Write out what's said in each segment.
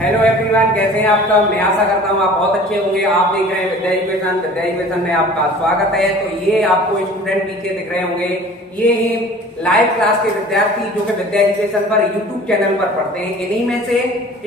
Hello everyone, कैसे हैं आप सब। मैं आशा करता हूँ आप बहुत अच्छे होंगे। आप देख रहे हैं विद्या एजुकेशन। विद्या एजुकेशन में आपका स्वागत है। तो ये आपको स्टूडेंट पीछे दिख रहे होंगे, ये ही लाइव क्लास के विद्यार्थी जो कि विद्या एजुकेशन पर यूट्यूब चैनल पर पढ़ते हैं। इन्हीं में से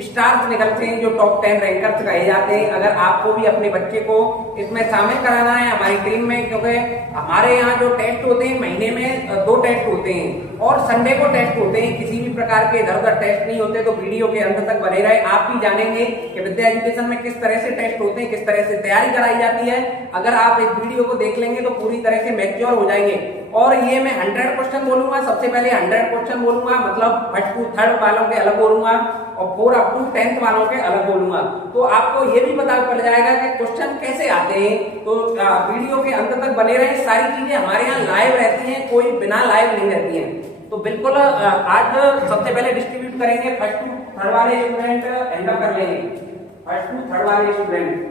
स्टार्स निकलते हैं जो टॉप 10 रैंकर्स कहे जाते हैं। अगर आपको भी अपने बच्चे को इसमें शामिल कराना है हमारी टीम में, क्योंकि हमारे यहाँ जो टेस्ट होते हैं महीने में 2 टेस्ट होते हैं और संडे को टेस्ट होते हैं। किसी भी प्रकार के इधर उधर टेस्ट नहीं होते। तो वीडियो के अंत तक बने रहे। आप भी जानेंगे कि विद्या एजुकेशन में किस तरह से टेस्ट होते हैं, किस तरह से तैयारी कराई जाती है। अगर आप इस वीडियो को देख लेंगे तो पूरी तरह से मैच्योर हो जाएंगे। और ये मैं 100 क्वेश्चन बोलूंगा। सबसे पहले 100 क्वेश्चन बोलूंगा, मतलब फर्स्ट टू थर्ड वालों के अलग बोलूंगा और 4 अप टू 10th वालों के अलग बोलूंगा। तो आपको ये भी पता चल जाएगा कि क्वेश्चन कैसे आते हैं। तो वीडियो के अंत तक बने रहे। सारी चीजें हमारे यहाँ लाइव रहती हैं, कोई बिना लाइव नहीं रहती है। तो बिल्कुल आज सबसे पहले डिस्ट्रीब्यूट करेंगे। फर्स्ट टू थर्ड वाले स्टूडेंट एंड अप कर लेंगे। फर्स्ट टू थर्ड वाले स्टूडेंट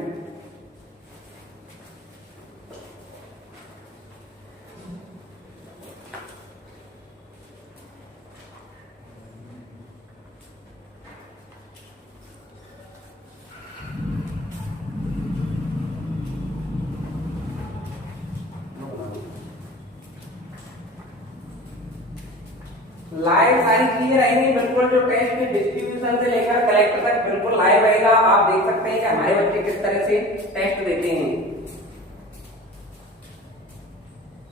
लाइव सारी चीजें रहेंगी। बिल्कुल जो टेस्ट की डिस्ट्रीब्यूशन से लेकर कलेक्टर तक बिल्कुल लाइव रहेगा। आप देख सकते हैं कि हमारे बच्चे किस तरह से टेस्ट देते हैं।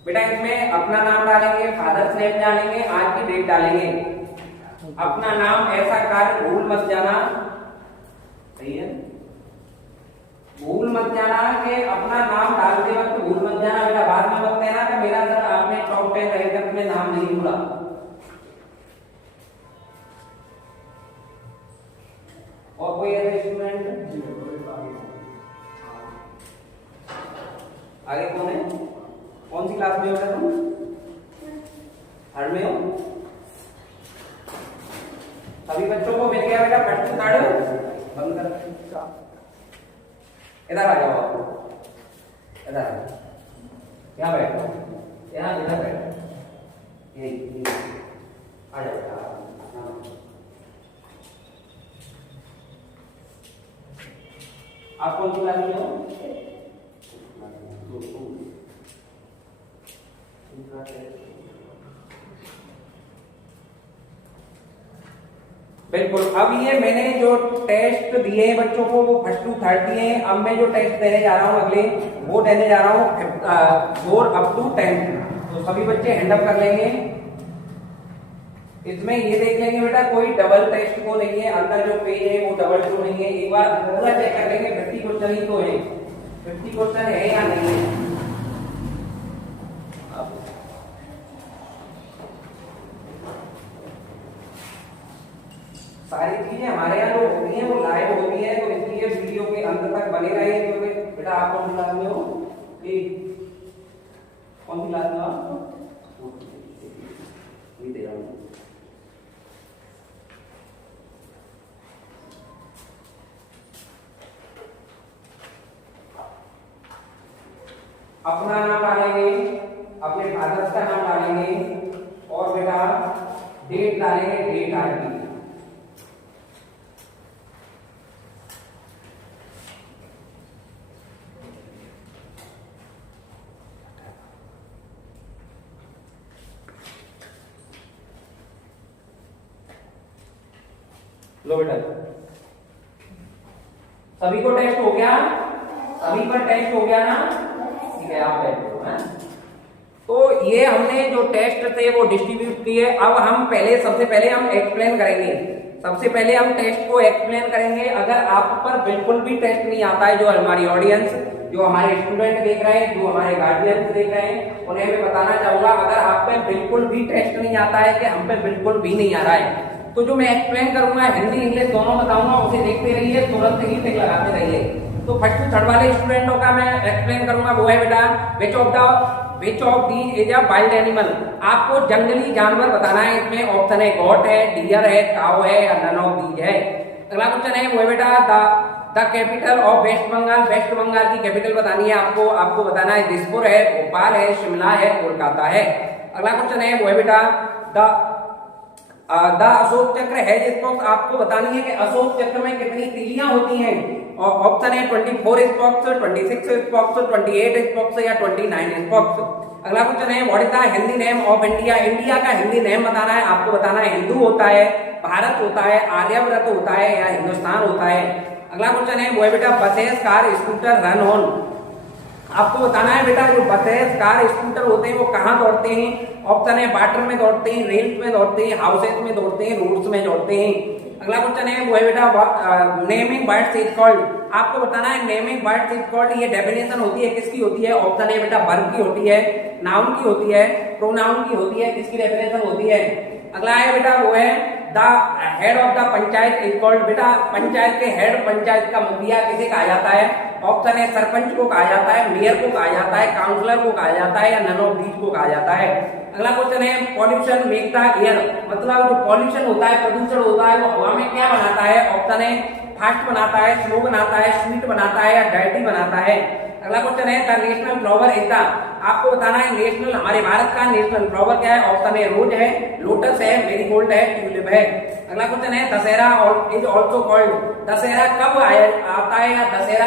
बेटा इसमें अपना नाम डालेंगे, फादर्स नेम डालेंगे, आज की डेट डालेंगे। अपना नाम ऐसा कार्य भूल मत जाना, सही है। भूल मत जाना कि अपना नाम डालते वक्त भूल मत जाना। बेटा बाद में मत कहना कि मेरा सर आपने टॉप 10 रैंकर में नाम नहीं बोला। और कोई ऐसे स्टूडेंट आगे कौन है? कौन सी क्लास में हो तुम? थर्ड में हो। सभी बच्चों को मिल गया बेटा फर्स्ट टू थर्ड। बंद कर, इधर आ जाओ। आप इधर आ जाओ, यहाँ बैठो, यहाँ इधर बैठो, यही आ जाओ। आप कौन सी क्लास में हो? बिल्कुल। अब ये मैंने जो टेस्ट दिए हैं बच्चों को वो फर्स्ट टू थर्ड दिए हैं। अब मैं जो टेस्ट देने जा रहा हूँ अगले, वो देने जा रहा हूँ 4 अप टू 10। तो सभी बच्चे हैंड अप कर लेंगे। इसमें ये देख लेंगे बेटा कोई डबल टेस्ट को नहीं है। अंदर जो पेज है वो डबल तो नहीं है। एक बार पूरा चेक कर लेंगे 50 क्वेश्चन ही तो है, 50 क्वेश्चन है या नहीं है। सारी चीजें हमारे यहाँ जो होती हैं वो लाइव होती है। तो इसलिए वीडियो के अंत तक बने रहिए। क्योंकि बेटा आप कौन सी क्लास में हो? कौन सी क्लास में हो? दे रहा हूँ। अपना नाम डालेंगे, अपने फादर्स का नाम डालेंगे और बेटा डेट डालेंगे, डेट आज की। लो बेटा सभी को टेस्ट हो गया, सभी पर टेस्ट हो गया ना? ठीक है, आप बैठो। तो ये हमने जो टेस्ट थे वो डिस्ट्रीब्यूट किए। अब हम सबसे पहले हम एक्सप्लेन करेंगे। सबसे पहले हम टेस्ट को एक्सप्लेन करेंगे। अगर आप पर बिल्कुल भी टेस्ट नहीं आता है, जो हमारी ऑडियंस, जो हमारे स्टूडेंट देख रहे हैं, जो हमारे गार्जियंस देख रहे हैं, उन्हें मैं बताना चाहूंगा अगर आप पे बिल्कुल भी टेस्ट नहीं आता है कि हम पे बिल्कुल भी नहीं आ रहा है, तो जो मैं एक्सप्लेन करूंगा हिंदी इंग्लिश दोनों बताऊंगा, उसे देखते रहिए, तुरंत ही टिक लगाते रहिए। तो फर्स्ट टू थर्ड वाले स्टूडेंटों का मैं एक्सप्लेन करूंगा। वो है बेटा which of the is a wild animal. आपको जंगली जानवर बताना है। इसमें ऑप्शन है गॉट है, डियर है, काऊ है या नन ऑफ दीज है। अगला क्वेश्चन है वो है बेटा the capital of West Bengal. West Bengal की कैपिटल बतानी है आपको। आपको बताना है दिसपुर है, भोपाल है, शिमला है, कोलकाता है। अगला क्वेश्चन है वो है बेटा द द अशोक चक्र है स्पोक्स, आपको बतानी है कि अशोक चक्र में कितनी तीलियां होती हैं। और ऑप्शन है 24 स्पोक्स, 26 स्पोक्स, 28 स्पोक्स या 29 स्पोक्स। अगला क्वेश्चन है what is the Hindi name of India. India का हिंदी नेम बताना है, आपको बताना है हिंदू होता है, भारत होता है, आर्यव्रत होता है या हिंदुस्तान होता है। अगला क्वेश्चन है वो है बेटा buses car scooter run on. आपको बताना है बेटा जो बसेस कार स्कूटर होते हैं वो कहाँ दौड़ते हैं। ऑप्शन है वाटर में दौड़ते हैं, रेल्स में दौड़ते हैं, हाउसेस में दौड़ते हैं, रोड्स में दौड़ते हैं। अगला क्वेश्चन है वो है बेटा नेमिंग बर्ड्स इज कॉल्ड। आपको बताना है नेमिंग बर्ड्स इज कॉल्ड, ये डेफिनेशन होती है किसकी होती है। ऑप्शन है बेटा वर्ब की होती है, नाउन की होती है, प्रोनाउन की होती है, किसकी डेफिनेशन होती है। अगला है बेटा वो है the head of the panchayat is called. बेटा पंचायत के हेड, पंचायत का मुखिया किसे कहा जाता है। ऑप्शन है सरपंच को कहा जाता है, मेयर को कहा जाता है, काउंसलर को कहा जाता है या नन ऑफ दीज को कहा जाता है। अगला क्वेश्चन है पॉल्यूशन मेक द एयर, मतलब जो पॉल्यूशन होता है, प्रदूषण होता है वो हवा में क्या बनाता है। ऑप्शन है फास्ट बनाता है, स्लो बनाता है, स्वीट बनाता है या डर्टी बनाता है। अगला क्वेश्चन है the national flower is the. आपको बताना है नेशनल, हमारे भारत का नेशनल फ्लावर क्या है। ऑप्शन है रोज है, लोटस है, मेरीगोल्ड है, ट्यूलिप है। अगला क्वेश्चन है दशहरा और इज ऑल्सो कॉल्ड। दशहरा कब आता है या दशहरा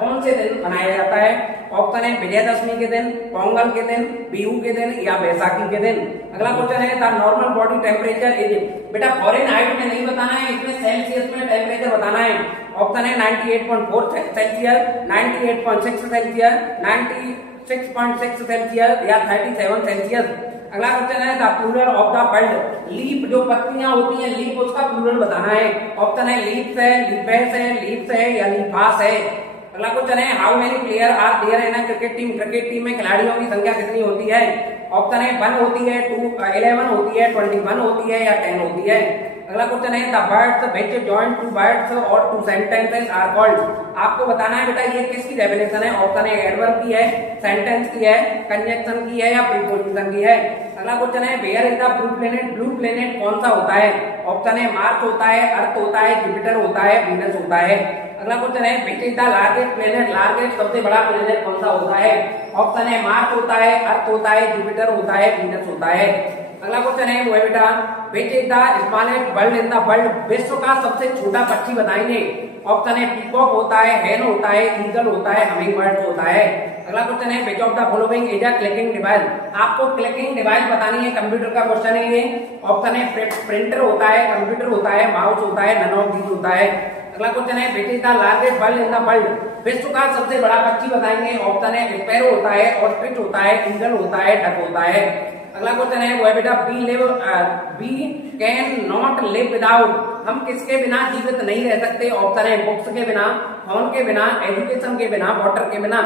कौन से दिन मनाया जाता है। ऑप्शन है विजयदशमी के दिन, पोंगल के दिन, बिहू के दिन या बैसाखी के दिन। अगला क्वेश्चन है the normal body temperature is. बेटा फॉरेनहाइट में नहीं बताना है, इसमें सेल्सियस में टेम्परेचर बताना है। ऑप्शन है 98.4 सेल्सियस, 98.6 सेल्सियस, 96.6 सेल्सियस या 37 सेल्सियस। अगला क्वेश्चन है the plural of the bulb. Leaf जो पत्तियां होती हैं, लीफ उसका प्लूरल बताना है। ऑप्शन है लीव्स है, लीफेस है, लीव्स है या लीफास है। अगला क्वेश्चन है how many player are there in a cricket team. Cricket team में खिलाड़ियों की संख्या कितनी होती है। ऑप्शन है 1 होती है, 11 होती है, 21 होती है या 10 होती है। अगला क्वेश्चन है the words which join two words और टू सेंटेंसेस आर कॉल्ड। आपको बताना है बेटा ये किसकी डेफिनेशन है। ऑप्शन है एडवर्ब की है, सेंटेंस की है, कंजंक्शन की है या प्रीपोजिशन की है। अगला क्वेश्चन है where is the blue planet. Blue planet कौन सा होता है। ऑप्शन है मार्स होता है, अर्थ होता है, जुपिटर होता है, वीनस होता है। अगला क्वेश्चन है which is the largest planet. Largest सबसे बड़ा प्लेनेट कौन सा होता है। ऑप्शन है मार्स होता है, अर्थ होता है, जुपिटर होता है, वीनस होता है। अगला क्वेश्चन है वो है बेटा which is the smallest bird in the world. विश्व का सबसे छोटा पक्षी बताएंगे। ऑप्शन है पीकॉक होता है, हेन होता है, ईगल होता है, हमिंग बर्ड होता है। अगला क्वेश्चन है which of the following is a clicking device. आपको क्लिकिंग डिवाइस बतानी है, कंप्यूटर का क्वेश्चन है ये। ऑप्शन है प्रिंटर होता है, कंप्यूटर होता है, माउस होता है, नन ऑफ दीज होता है। अगला क्वेश्चन है which is the largest bird in the world. विश्व का सबसे बड़ा पक्षी बताएंगे। ऑप्शन है स्पैरो होता है, ऑस्ट्रिच होता है, ईगल होता है, डक होता है। अगला क्वेश्चन है वो है बेटा we can not live without. हम किसके बिना जीवित नहीं रह सकते। ऑप्शन है बुक्स के बिना, फोन के बिना, एजुकेशन के बिना, वाटर के बिना।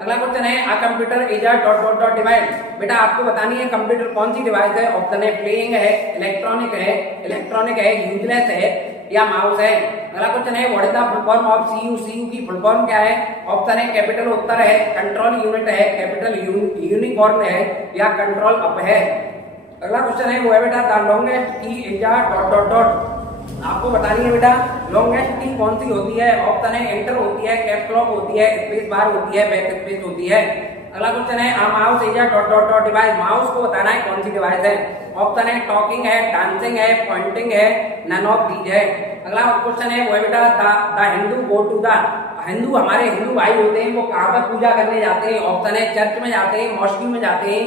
अगला क्वेश्चन है a computer is a dot dot dot device. बेटा आपको बतानी है कंप्यूटर कौन सी डिवाइस है। ऑप्शन है प्लेइंग है, इलेक्ट्रॉनिक है, यूजलेस है या माउस है। अगला क्वेश्चन है what is the full form of CU. CU की फुल फॉर्म क्या है। ऑप्शन है कैपिटल उत्तर है, कंट्रोल यूनिट है, कैपिटल यूनिकॉर्न है या कंट्रोल अप है। अगला क्वेश्चन है वो है बेटा the longest key is a dot dot dot. आपको बतानी है बेटा लॉन्गेस्ट की कौन सी होती है। ऑप्शन है एंटर होती है, कैप्स लॉक होती है, स्पेस बार होती है, बैक स्पेस होती है। अगला क्वेश्चन है a mouse is a dot dot dot device. Mouse को बताना है कौन सी डिवाइस है। ऑप्शन है टॉकिंग है, डांसिंग है, पॉइंटिंग है, नन ऑफ दीज है। अगला क्वेश्चन है वो है बेटा the Hindu go to the. Hindu हमारे हिंदू भाई होते हैं वो कहाँ पर पूजा करने जाते हैं। ऑप्शन है चर्च में जाते हैं, मॉस्की में जाते हैं,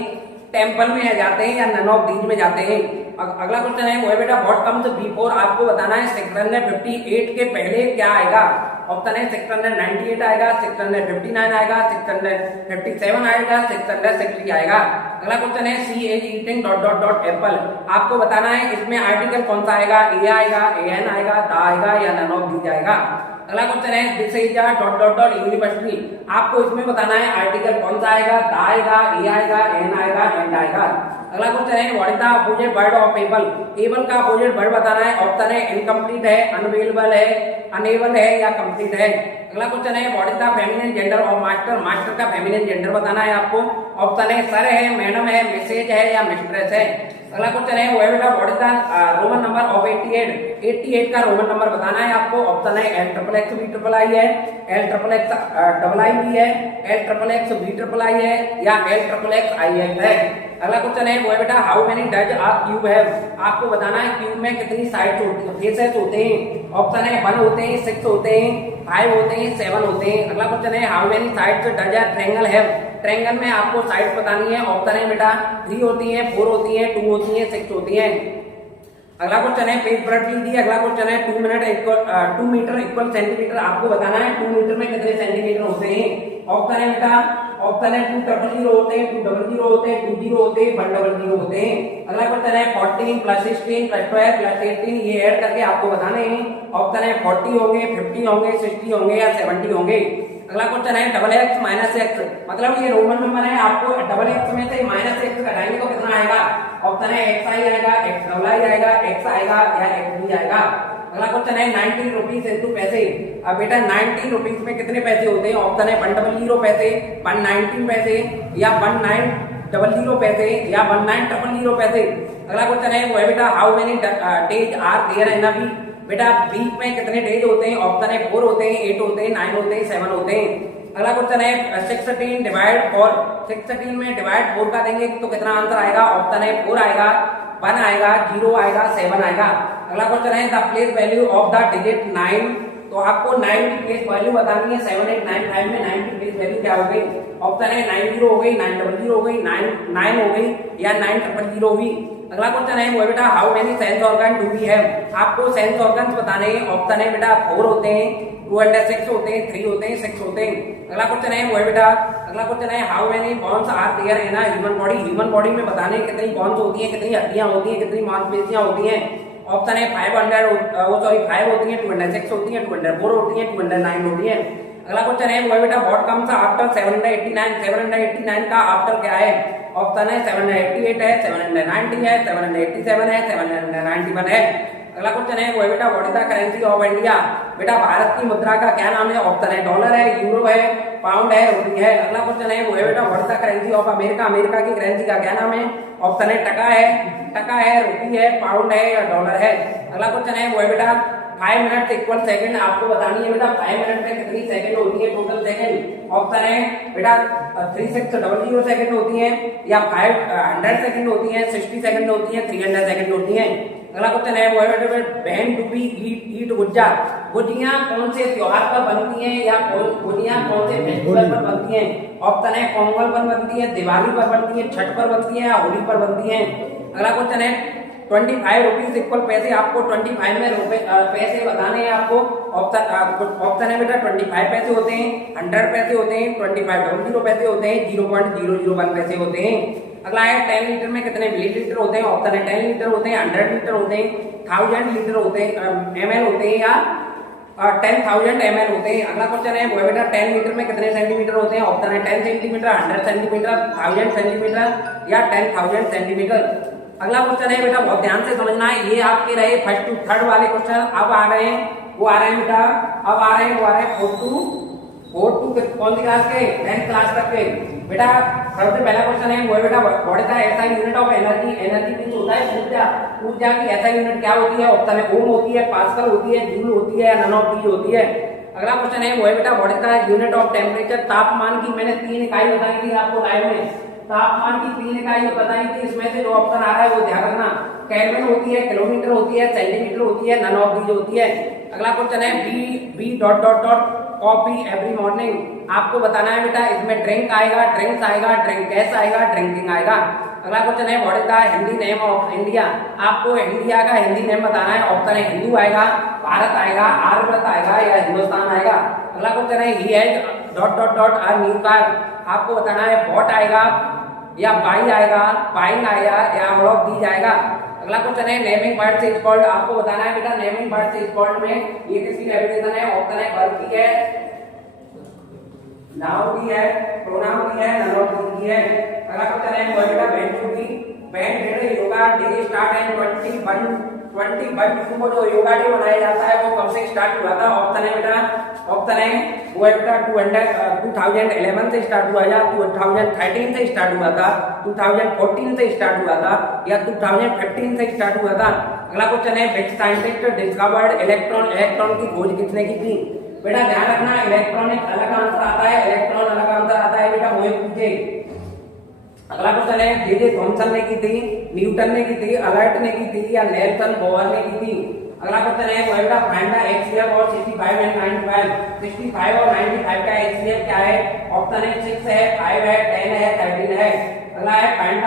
टेंपल में जाते हैं या नन ऑफ दीज में जाते हैं। अगला क्वेश्चन है वो है बेटा व्हाट कम्स बिफोर। आपको बताना है 658 के पहले क्या आएगा। ऑप्शन है 698 आएगा, 659 आएगा, 657 आएगा, 660 आएगा। अगला क्वेश्चन है she is eating dot dot dot apple. आपको बताना है इसमें आर्टिकल कौन सा आएगा। ए आएगा, एन आएगा, द आएगा या नन ऑफ दीज आएगा। अगला क्वेश्चन है this is a dot dot dot university. आपको इसमें बताना है आर्टिकल कौन सा आएगा। द आएगा, ए आएगा, एन आएगा, एंड आएगा। अगला क्वेश्चन है what is the opposite word of able. Able का अपोजिट वर्ड बताना है। ऑप्शन है इनकम्प्लीट है, अनअवेलेबल है, अनेबल है या कंप्लीट है। अगला क्वेश्चन है what is the feminine gender of master. Master का फेमिनिन जेंडर बताना है आपको। ऑप्शन है सर है, मैडम है, मिसेज है या मिस्ट्रेस है। अगला क्वेश्चन है what is the Roman number of 88। 88 का रोमन नंबर बताना है आपको। ऑप्शन है L triple X B triple I है, L triple X double I भी है, L triple X B triple I है, या L triple X I X है। अगला क्वेश्चन है वो है बेटा how many does a cube है। आपको बताना है क्यूब में कितनी साइड्स होती है, फेसेस होते हैं। ऑप्शन है 1 होते हैं, 6 होते हैं, 5 होते हैं, 7 होते हैं। अगला क्वेश्चन है how many sides does a triangle है। ट्रायंगल में आपको साइड्स बतानी है। ऑप्शन है बेटा 3 होती है, 4 होती है, 2 होती है, 6 होती है। अगला क्वेश्चन है पेज ब्रड लीजिए। अगला क्वेश्चन है 2 मीटर इक्वल सेंटीमीटर। आपको बताना है 2 मीटर में कितने सेंटीमीटर होते हैं। ऑप्शन है बेटा ऑप्शन है 2 0 होते हैं, 2 0 होते हैं, 2 0 होते हैं, 1 0 होते हैं। अगला क्वेश्चन है 14 प्लस 16 प्लस 12 प्लस 18 ये ऐड करके आपको बताने हैं। ऑप्शन है 40 होंगे, 50 होंगे, 60 होंगे या 70 होंगे। अगला क्वेश्चन है डबल एक्स माइनस एक्स, मतलब ये रोमन नंबर है, आपको डबल एक्स में से माइनस एक्स घटाएंगे तो कितना आएगा। ऑप्शन है एक्स आई आएगा, एक्स डबल आई आएगा, एक्स आएगा या एक्स बी आएगा। अगला क्वेश्चन है 19 रुपीज इंटू पैसे। अब बेटा 19 रुपीज में कितने पैसे होते हैं। ऑप्शन है 100 पैसे, 119 पैसे, या 1900 पैसे, या 1900 पैसे। अगला क्वेश्चन है वो है बेटा how many days are there in a week. बेटा वीक में कितने डेज होते हैं। ऑप्शन है 4 होते हैं, 8 होते हैं, 9 होते हैं, 7 होते हैं। अगला क्वेश्चन है 16 डिवाइड 4। 16 में डिवाइड 4 का देंगे तो कितना आंसर आएगा। ऑप्शन है 4 आएगा, 1 आएगा, 0 आएगा, 7 आएगा। अगला क्वेश्चन है the place value of the digit 9। तो आपको 9 की प्लेस वैल्यू बतानी है। 7 8 9 5 में 9 की प्लेस वैल्यू क्या हो गई। ऑप्शन है 90 हो गई, 900 हो गई, 9 हो गई, या 9000 होगी। अगला क्वेश्चन है वो बेटा how many sense organ do we have. आपको सेंस ऑर्गन्स बताने हैं। ऑप्शन है बेटा 4 होते हैं, 2 and 6 होते हैं, 3 होते हैं, 6 होते हैं। अगला क्वेश्चन है वो है बेटा अगला क्वेश्चन है how many bones are there in a human body. Human body में बताने कितनी बोन्स होती है, कितनी हड्डियां होती हैं, कितनी मांसपेशियां होती हैं। ऑप्शन है 5 होती हैं, 206 होती हैं, 204 होती हैं, 209 होती हैं। अगला क्वेश्चन है वो बेटा व्हाट कम्स आफ्टर 789। 789 का आफ्टर क्या है। ऑप्शन है 788 है, 790 है, 787 है, 791 है। अगला क्वेश्चन है वो है बेटा what is the currency of India. बेटा भारत की मुद्रा का क्या नाम है। ऑप्शन है डॉलर है, यूरो है, पाउंड है, रुपी है। अगला क्वेश्चन है वो है बेटा what is the currency of America. America की करेंसी का क्या नाम है। ऑप्शन है टका है, रुपी है, पाउंड है, या डॉलर है। अगला क्वेश्चन है वो है बेटा 5 मिनट इक्वल सेकंड। आपको बतानी है बेटा 5 मिनट में कितनी सेकंड होती है टोटल सेकंड। ऑप्शन है बेटा 3600 सेकंड होती है, या 500 सेकंड होती है, 60 सेकंड होती है, 300 सेकंड होती है। अगला क्वेश्चन है वो है बेटा बहन टू बी ईट गुज्जा। गुजियां कौन से त्योहार पर बनती हैं, या गुजियां कौन से फेस्टिवल पर बनती हैं। ऑप्शन है पोंगल पर बनती है, दिवाली पर बनती है, छठ पर बनती है, या होली पर बनती है। अगला क्वेश्चन है 25 रुपीज इक्वल पैसे। आपको 25 में पैसे बताने हैं आपको। ऑप्शन है बेटा 25 पैसे होते हैं, 100 पैसे होते हैं, 25 पैसे होते हैं, 0.001 पैसे होते हैं। अगला है 10 लीटर में कितने मिलीलीटर होते हैं। ऑप्शन है 10 लीटर होते हैं, 100 लीटर होते हैं, 1000 लीटर होते हैं, ml होते हैं, या 10,000 ml होते हैं। अगला क्वेश्चन है वो बेटा 10 मीटर में कितने सेंटीमीटर होते हैं। ऑप्शन है 10 सेंटीमीटर, 100 सेंटीमीटर, 1000 सेंटीमीटर, या 10,000 सेंटीमीटर। अगला क्वेश्चन है बेटा बहुत ध्यान से समझना है। ये आपके रहे फर्स्ट टू थर्ड वाले क्वेश्चन। अब आ रहे हैं वो आ रहे हैं बेटा अब आ रहे हैं वो आ रहे हैं 4 टू कौन सी क्लास के 10th क्लास तक के। बेटा सबसे पहला क्वेश्चन है वो है बेटा what is the SI unit of energy. Energy means होता है ऊर्जा। ऊर्जा की एसआई यूनिट क्या होती है। ऑप्शन है ओम होती है, पास्कल होती है, जूल होती है, नन ऑफ दीज होती है। अगला क्वेश्चन है वो है बेटा what is the unit of temperature. तापमान की मैंने 3 इकाई बताई थी आपको लाइव में। तापमान की 3 इकाई बताई थी, इसमें से जो ऑप्शन आ रहा है वो ध्यान रखना। केल्विन होती है, किलोमीटर होती है, सेंटीमीटर होती है, नन ऑफ दीज होती है। अगला क्वेश्चन है we dot dot dot coffee every morning. आपको बताना है बेटा इसमें ड्रिंक आएगा, ड्रिंक्स आएगा, ड्रिंकेस आएगा, ड्रिंकिंग आएगा। अगला क्वेश्चन है what is the Hindi name of India. आपको इंडिया का हिंदी नेम बताना है। ऑप्शन है हिंदू आएगा, भारत आएगा, आर्यव्रत आएगा, या हिंदुस्तान आएगा। अगला क्वेश्चन है he has dot dot dot a new car. आपको बताना है बॉट आएगा, या बाई आएगा, बाइंग आएगा, या ऑल ऑफ दीज आएगा। अगला क्वेश्चन है नेमिंग बर्ड्स इज कॉल्ड। आपको बताना है बेटा नेमिंग बर्ड्स इज कॉल्ड में ये किसकी डेफिनेशन है। ऑप्शन है वर्ब की है, नाउन की है, प्रोनाउन की है, नन ऑफ दीज की है। अगला क्वेश्चन है बेटा when to be yoga day start and 21 June को जो योगा डे मनाया जाता है वो कब से स्टार्ट हुआ था? ऑप्शन है बेटा, ऑप्शन है वो है बेटा 2011 से स्टार्ट हुआ या 2013 से स्टार्ट हुआ था, 2014 से स्टार्ट हुआ था या 2015 से स्टार्ट हुआ था? अगला क्वेश्चन है which scientist discovered electron, electron की खोज किसने की थी? बेटा ध्यान रखना, इलेक्ट्रॉन एक अलग आंसर आता है, इलेक्ट्रॉन अलग आंसर आता है बेटा, वो पूछे। अगला क्वेश्चन है जे थॉमसन ने की थी, न्यूटन ने की थी, अलर्ट ने की थी या नेल्सन बोहर ने की थी? अगला क्वेश्चन है वो बेटा फाइंड द HCF और 65 एंड 95। 65 और 95 का HCF क्या है? ऑप्शन है 6 है, 5 है, 10 है, 13 है। अगला है फाइंड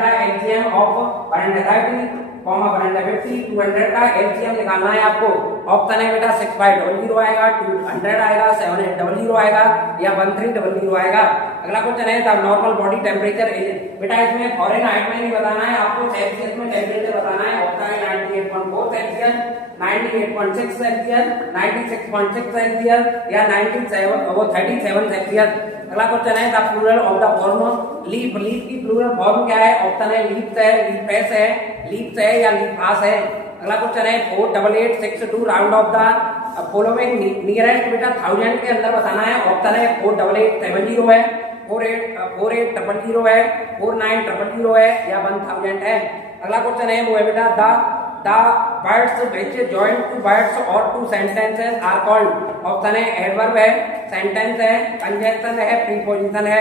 द LCM ऑफ 130, 150, 200 का LCM निकालना है आपको। ऑप्शन है बेटा 6500 आएगा, 200 आएगा, 7800 आएगा या 1300 आएगा। अगला क्वेश्चन है द नॉर्मल बॉडी टेम्परेचर बेटा इसमें फॉरेनहाइट में नहीं बताना है आपको, सेल्सियस में टेम्परेचर बताना है। ऑप्शन है 98.4 सेल्सियस, 98.6 सेल्सियस, 96.6 सेल्सियस या 37 सेल्सियस। अगला क्वेश्चन है the plural of the form leaf, leaf की प्लूरल फॉर्म क्या है? ऑप्शन है लीफ्स है, लीफेस है, लीफ्स है या लीफास है? अगला क्वेश्चन है 4886 round of the following nearest बेटा 1000 के अंदर बताना है। ऑप्शन है 4870 है, 4800 है, 4900 है या 1000 है? अगला क्वेश्चन है वो है बेटा the words which join two words or two sentences are called। Option है एडवर्ब है, सेंटेंस है, कंजंक्शन है, प्रीपोजिशन है।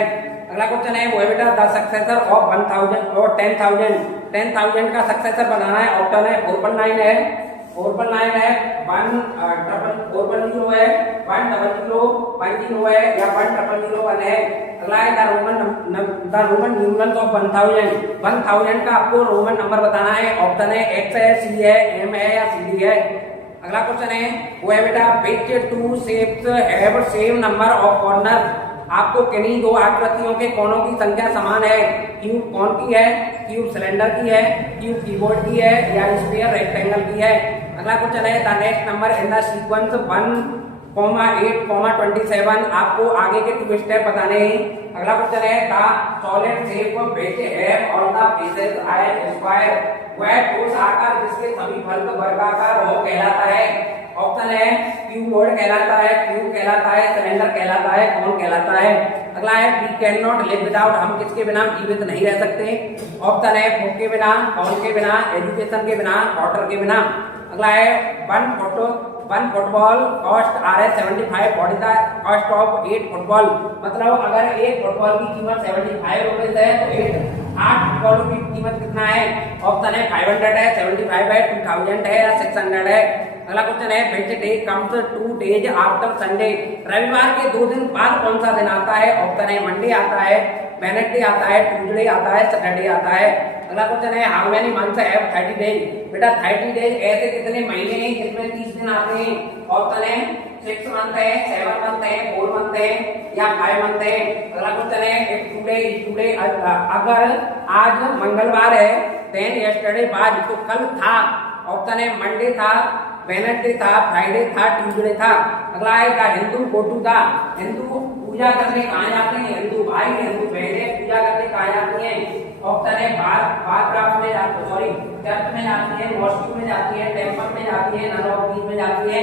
अगला क्वेश्चन है वो है बेटा द सक्सेसर ऑफ 1000 और 10,000 का सक्सेसर बनाना है। ऑप्शन है 419 है, 419 है, 1400 है, 100 है या 1001 है? अगला है द रोमन न्यूमरल्स ऑफ 1000 का आपको रोमन नंबर बताना है। ऑप्शन है X है, C है, M है या CD है? अगला क्वेश्चन है वो है बेटा which two shapes have same number of corners। आपको किन्हीं दो आकृतियों के कोनों की संख्या समान है? क्यूब कौन की है? क्यूब सिलेंडर की है, क्यूब कीबोर्ड की है या स्फीयर रेक्टेंगल की है? अगला क्वेश्चन है the next number in the sequence 1,8,27 आपको आगे के 2 स्टेप बताने हैं। अगला क्वेश्चन है the solid shape which have all the faces are square, वह ठोस आकार जिसके सभी फलक वर्गाकार हो कहलाता है। ऑप्शन है क्यूबोर्ड कहलाता है, क्यूब कहलाता है, सिलेंडर कहलाता है, कौन कहलाता है? अगला है we can not live without, हम किसके बिना जीवित नहीं रह सकते? ऑप्शन है फूड के बिना, कौन के बिना, एजुकेशन के बिना, वाटर के बिना। अगला है one football cost ₹75, what is the cost of 8 football? मतलब अगर एक फुटबॉल की कीमत 75 रुपीज है तो 8 फुटबॉल की कीमत कितना है? ऑप्शन है 500 है, 75 है, 2000 है या 600 है? अगला क्वेश्चन है which day comes 2 days after Sunday, रविवार के 2 दिन बाद कौन सा दिन आता है? ऑप्शन है मंडे आता है, वेडनेसडे आता है, ट्यूसडे आता है, सैटरडे आता है? अगला क्वेश्चन है how many months have 30 days, बेटा 30 डेज ऐसे कितने महीने हैं जिसमें 30 दिन आते हैं? ऑप्शन है 6 मंथ है, 7 मंथ है, 4 मंथ है या 5 मंथ है? अगला क्वेश्चन है टुडे अगर आज मंगलवार है देन यस्टरडे वाज, तो कल था? ऑप्शन है मंडे था, वेडनेसडे था, फ्राइडे था, ट्यूसडे था? अगला है Hindu go to the, Hindu पूजा करने कहाँ जाते हैं? हिंदू भाई, हिंदू बहनें पूजा करने कहाँ जाती हैं? ऑप्शन है बाथ में जाती, सॉरी चर्च में जाती है, मॉस्क में जाती है, टेम्पल में जाती है, नन ऑफ दीज में जाती है?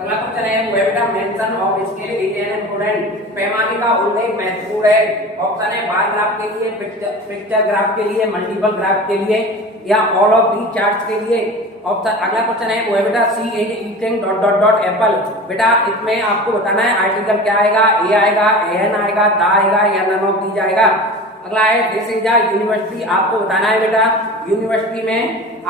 अगला क्वेश्चन है बेटा mention of scale is an important, पैमाने का उल्लेख महत्वपूर्ण है। ऑप्शन है बार ग्राफ के लिए, पिक्चर ग्राफ के लिए, मल्टीपल ग्राफ के लिए या ऑल ऑफ दी चार्ट्स के लिए? ऑप्शन अगला क्वेश्चन है वो है बेटा she is eating dot dot dot apple, बेटा इसमें आपको बताना है आर्टिकल क्या आएगा? ए आएगा, एन आएगा, द आएगा या नन ऑफ दीज आएगा? अगला है दिस इज अ यूनिवर्सिटी, आपको बताना है बेटा यूनिवर्सिटी में,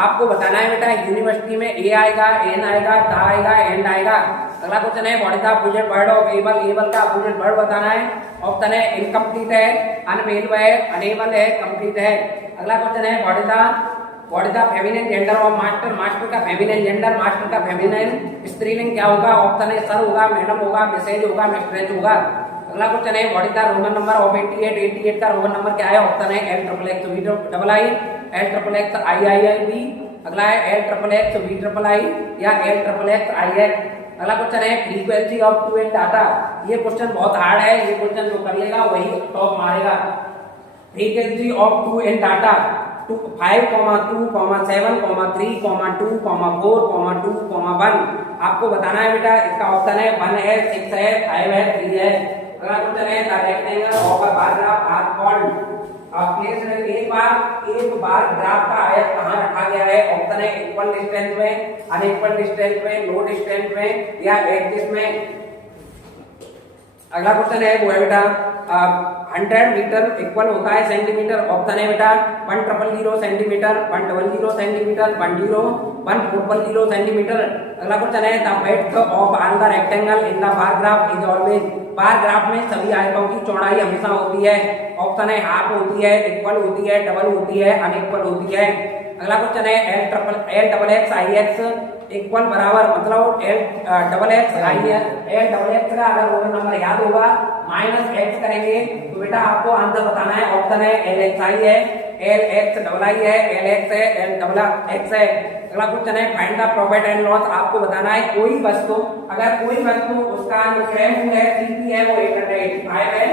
आपको बताना है बेटा यूनिवर्सिटी में ए आएगा, एन आएगा, द आएगा, एंड आएगा? अगला क्वेश्चन है what is the opposite word of able, able का अपोजिट वर्ड बताना है। ऑप्शन है इनकम्प्लीट है, अनवेल है, अनेबल है, कंप्लीट है? अगला क्वेश्चन है what is the feminine gender of master, master का फेमिनिन जेंडर, मास्टर का फेमिनिन स्त्रीलिंग क्या होगा? ऑप्शन है सर होगा, मैडम होगा, मैसेज होगा, मिस्ट्रेस होगा? अगला क्वेश्चन है what is the Roman number of 88, 88 का रोमन नंबर क्या है? ऑप्शन है LXXVII, LXXIIIB, अगला है LXXVIII या LXXIX? अगला क्वेश्चन है फ्रीक्वेंसी ऑफ 2 इन डाटा, ये क्वेश्चन बहुत हार्ड है, ये क्वेश्चन जो कर लेगा वही टॉप मारेगा। फ्रीक्वेंसी ऑफ 2 इन डाटा, 5,2,7,3,2,4,1 आपको बताना है बेटा। इसका ऑप्शन है 1 है, 6 है, 5 है, 3 है। अगला क्वेश्चन है the rectangle of a bar graph are called. एक बार ग्राफ का आयत कहाँ रखा गया है? ऑप्शन है इक्वल डिस्टेंस में, अनइक्वल डिस्टेंस में, लो डिस्टेंस में या एक्सिस में। अगला क्वेश्चन है वो है बेटा 100 मीटर इक्वल होता है सेंटीमीटर। ऑप्शन है बेटा 1,000 सेंटीमीटर, 100 सेंटीमीटर, 1,400 सेंटीमीटर। अगला क्वेश्चन है the width of all the rectangle in the bar graph is always. Bar graph में सभी आयतों की चौड़ाई हमेशा होती है। ऑप्शन है हाफ होती है, इक्वल होती है, डबल होती है, अनइक्वल होती है। अगला क्वेश्चन है L double x I x equal बराबर मतलब L डबल एक्स का अगर रोल नंबर याद होगा माइनस एक्स करेंगे तो बेटा आपको आंसर बताना है। ऑप्शन है L एक्स आई है, L एक्स डबल आई है, L एक्स है, L डबल एक्स है। अगला क्वेश्चन है find the profit and loss. आपको बताना है कोई वस्तु उसका जो क्रय है सीपी है वो 885 है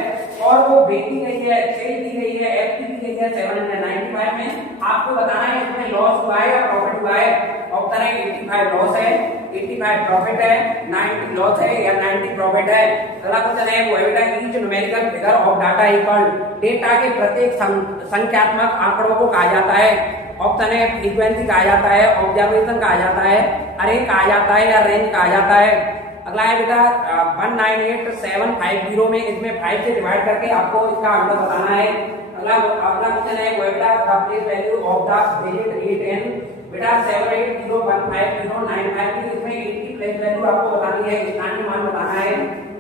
और वो बेची गई है, सेल की गई है, एफपी की गई है 795 में। आपको बताना है इसमें लॉस हुआ है या प्रॉफिट हुआ है। ऑप्शन है 85 लॉस है, 85 प्रॉफिट है, 90 लॉस है या 90 प्रॉफिट है। अगला क्वेश्चन है वो बेटा each numerical figure of data equal. Data के प्रत्येक संख्यात्मक आंकड़ों को कहा जाता है। ऑप्शन है फ्रीक्वेंसी कहा जाता है, ऑब्जर्वेशन कहा जाता है, अरे कहा जाता है या रेंज कहा जाता है। अगला है बेटा 198750 में इसमें 5 से डिवाइड करके आपको इसका आंसर बताना है। अगला क्वेश्चन है बेटा the place value of the digit 8n। बेटा 78015095 की इसमें 8 की प्लेस वैल्यू आपको बतानी है, स्थानीय मान बताना है।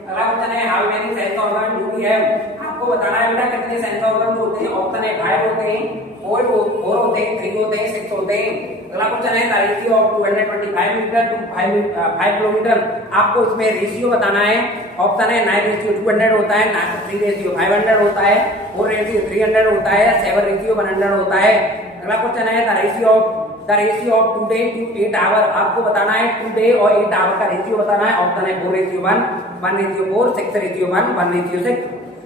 अगला क्वेश्चन है how many sense organ do we have. आपको बताना है बेटा कितने सेंस ऑर्गन होते हैं। ऑप्शन है 5 होते हैं, 4 होते हैं, 3 होते हैं, 6 होते हैं। अगला क्वेश्चन है the ratio of 225 metre to 5 kilometre. आपको इसमें रेशियो बताना है। ऑप्शन है 9:200 होता है, 3:500 होता है, 4:300 होता है, 7:100 होता है। अगला क्वेश्चन है the ratio of today to 8 hour. आपको बताना है टुडे और 8 आवर का रेशियो बताना है। ऑप्शन है 4:1, 1:4, 6:1, 1:6।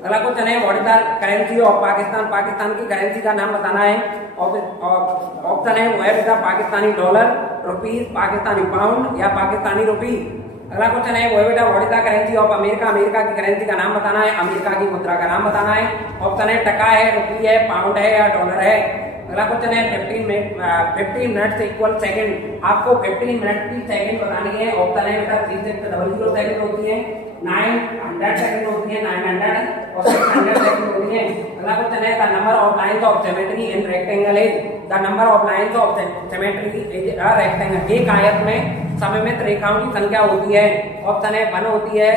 अगला क्वेश्चन है what is the currency of Pakistan. Pakistan की करेंसी का नाम बताना है। ऑप्शन है वो है बेटा Pakistani dollar, rupees, Pakistani pound या पाकिस्तानी रुपी। अगला क्वेश्चन है वो है बेटा what is the currency of America. America की करेंसी का नाम बताना है, अमेरिका की मुद्रा का नाम बताना है। ऑप्शन है टका है, रुपी है, पाउंड है या डॉलर है। अगला क्वेश्चन है 15 मिनट इक्वल सेकंड। आपको 15 मिनट की सेकंड बतानी है। ऑप्शन है बेटा 300 सेकंड होती है, 900 सेकंड होती है, 900 और 600 सेकंड होती है। अगला क्वेश्चन है the number of lines of symmetry in rectangle is. The number of lines of symmetry is a rectangle. एक आयत में सममित रेखाओं की संख्या होती है। ऑप्शन है 1 होती है,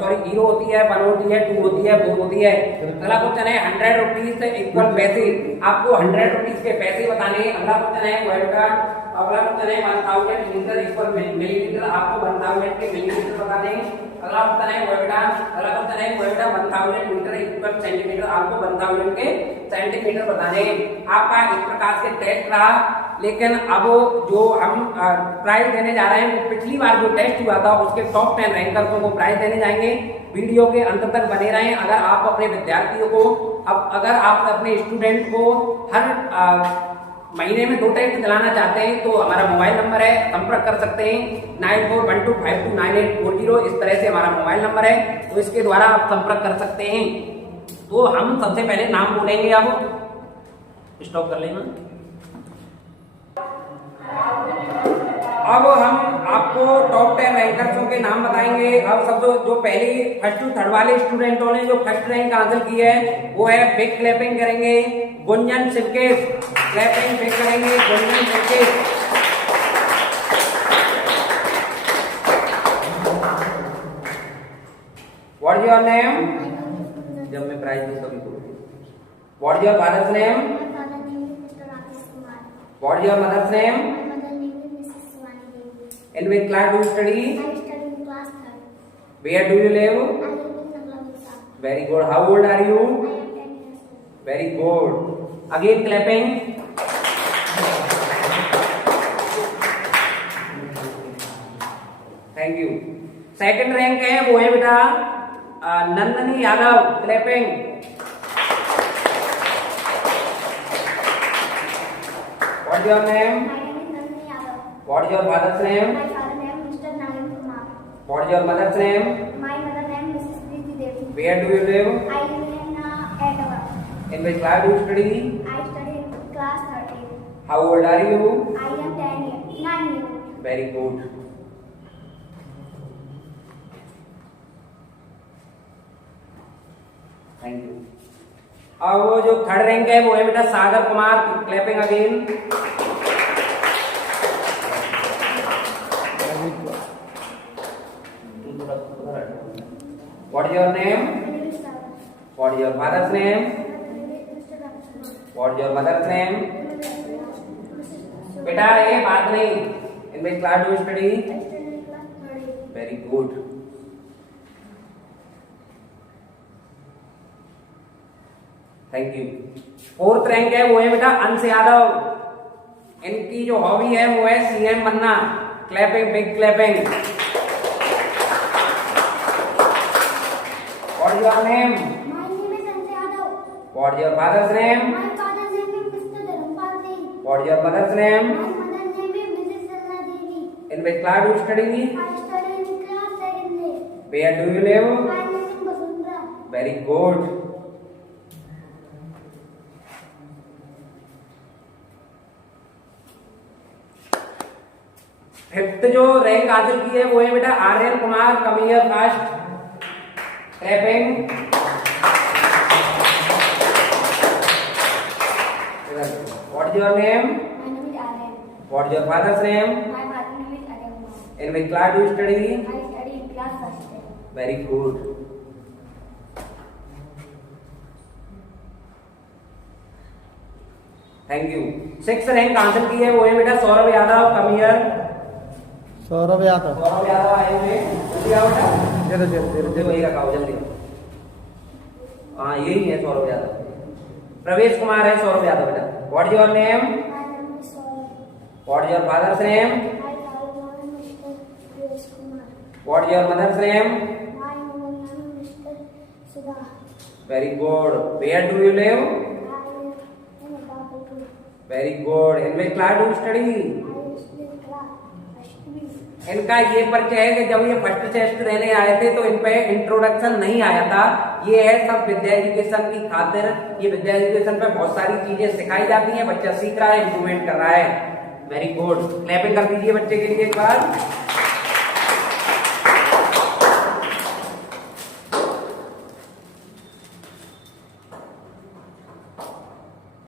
0 होती है, 1 होती है, 2 होती है, 4 होती है। अगला क्वेश्चन है 100 रुपीज इक्वल पैसे। आपको 100 रुपीज के पैसे बताने हैं। अगला क्वेश्चन है 1000 मीटर इक्वल मिलीमीटर। आपको 1000 के मिलीमीटर बता दें। अगला क्वेश्चन है 1000 मीटर इक्वल सेंटीमीटर। आपको 1000 के सेंटीमीटर बताने हैं। आपका इस प्रकार से टेस्ट रहा, लेकिन अब जो हम प्राइज देने जा रहे हैं वो पिछली बार जो टेस्ट हुआ था उसके टॉप 10 रैंकर्सों को प्राइज देने जाएंगे। वीडियो के अंत तक बने रहें। अगर आप अपने विद्यार्थियों को अगर आप अपने स्टूडेंट को हर महीने में 2 टेस्ट दिलाना चाहते हैं तो हमारा मोबाइल नंबर है, संपर्क कर सकते हैं 9412529840। इस तरह से हमारा मोबाइल नंबर है, तो इसके द्वारा आप संपर्क कर सकते हैं। तो हम सबसे पहले नाम बोलेंगे। अब स्टॉप कर लेना। अब हम आपको टॉप 10 रैंकर्सों के नाम बताएंगे। अब सब जो पहली फर्स्ट टू थर्ड वाले स्टूडेंटों ने जो फर्स्ट रैंक हासिल की है वो है, बिग क्लैपिंग करेंगे गुंजन शिवकेश। क्लैपिंग बिग करेंगे Gunjan Shivkesh. What is your name? जब मैं प्राइज दूं तभी बोलो। What is your father's name? What is your mother's name? In which class do you study? I study in class 3rd. Where do you live? I live in Naglagusa. Very good. How old are you? I am 10 years old. Very good. Again clapping. Thank you. Second rank है वो है बेटा Nandini Yadav. Clapping. What is your name? My name is Nandini Yadav. What is your father's name? My father name Mr. Nalin Kumar. What is your mother's name? My mother name Mrs. Preeti Devi. Where do you live? I live in Edawar. In which class do you study? I study in class 13. How old are you? I am 9 years old. Very good. Thank you. अब वो जो third rank है वो है बेटा Sagar Kumar. Clapping again. What is your name? My name is Sagar. What is your father's name? My name is Mr. Ramkumar. What is your mother's name? My name is Mrs. बेटा ये बात नहीं। In which class do you study? I study in class 13. Very good. Thank you. Fourth rank है वो है बेटा अंश यादव। इनकी जो हॉबी है वो है सीएम बनना। Clapping, big clapping. What is your name? My name is Ansh Yadav. What is your father's name? My father's name is Mr. Dharampal Singh. What is your mother's name? My mother's name is Mrs. Sarla Devi. In which class do you study? I study in class 2nd. Where do you live? I live in Basundra. Very good. Fifth जो rank हासिल की है वो है बेटा Aryan Kumar. Come here first. Clapping. What is your name? My name is Aryan. What is your father's name? My father's name is Aryan Kumar. In which class do you study? I study in class 1st. Very good. Thank you. Six rank हासिल की है वो है बेटा Saurabh Yadav. Come here. Saurabh Yadav. Saurabh Yadav आए हुए। जल्दी आओ बेटा। जल्दी वही रखाओ जल्दी। हाँ यही है सौरभ यादव। प्रवेश कुमार है सौरभ यादव बेटा। What is your name? My name is Saurabh. What is your father's name? My father's name is Mr. Pravesh Kumar. What is your mother's name? My mother's name is Mr. Sudha. Very good. Where do you live? I live in Babalpur. Very good. In which class do you study? I study in class 1st. इनका ये परिचय है कि जब ये first test देने आए थे तो इन पे इंट्रोडक्शन नहीं आया था। ये है सब विद्या एजुकेशन की खातिर। ये विद्या एजुकेशन पे बहुत सारी चीजें सिखाई जाती हैं। बच्चा सीख रहा है, इम्प्रूवमेंट कर रहा है। Very good. क्लैपिंग कर दीजिए बच्चे के लिए एक बार।